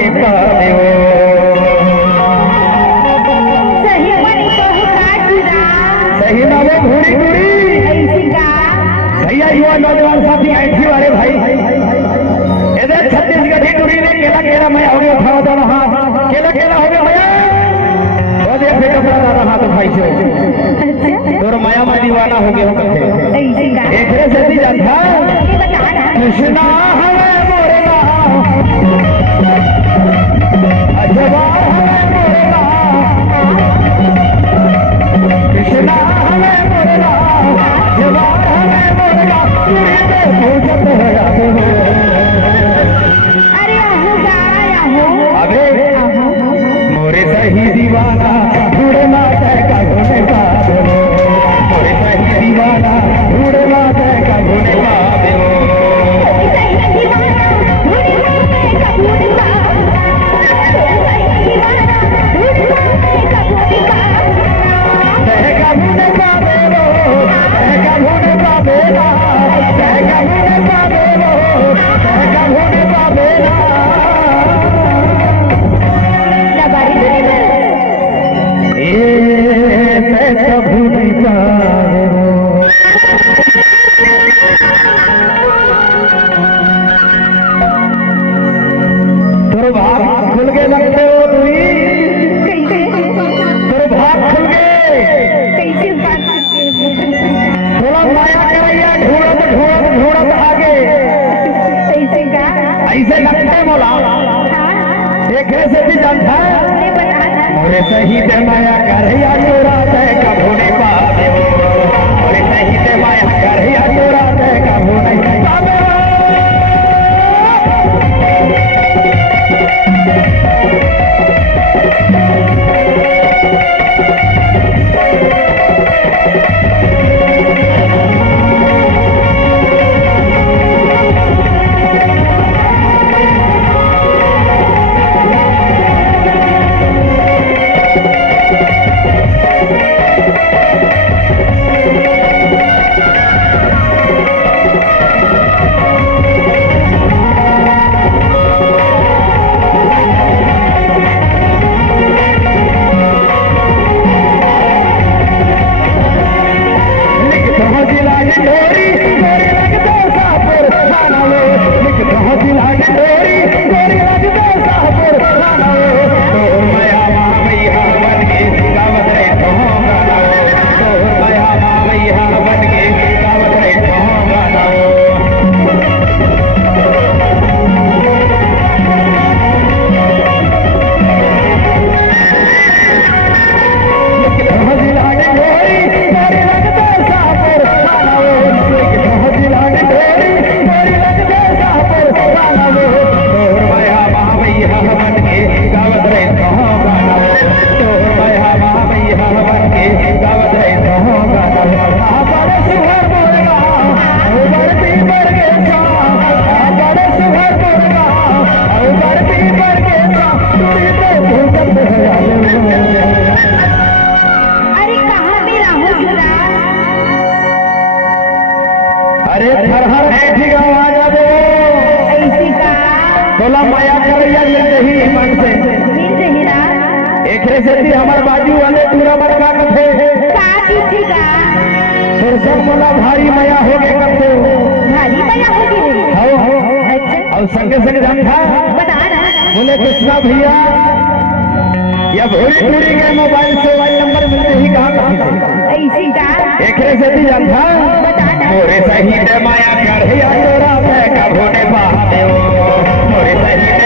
नहीं पावे वो सही ना वो घूरी घूरी भैया युवा नौजवान साथी ऐठी वाले भाई इधर छत्तीसगढ़ी टूरी ने केला केला मैं हो गया उठावा जा रहा केला केला हो गया भैया वो दे फिर कपड़ा ला रहा तो भाई से और माया में दीवाना हो गया कथे एक रे से जानता कृष्णा हमें मोरना अजवा हमें मोरना कृष्णा हमें मोरना अजवा हमें मोरना तुझे पूछत है अरे आहो अबे मोरे सही दीवाना ढूंढे माता का घोड़े बाबे मोरे सही दीवाना ढूंढे माता का घोड़े बाबे सही ते माया करैया तोरा ते कभू नहीं पावे मोरे सही ते माया करैया तोरा ते कभू नहीं पावे हमारे बाजू वाले पूरा बड़का कथे फिर सब बोला भारी मया हो गए कथे और संगे संगे जानता बोले कृष्णा भैया या भोरी पूरी के मोबाइल से मोबाइल नंबर मिलते ही कहा एक से भी जानता मोरे सही माया कर तोरा कभू नहीं पावे मोरे सही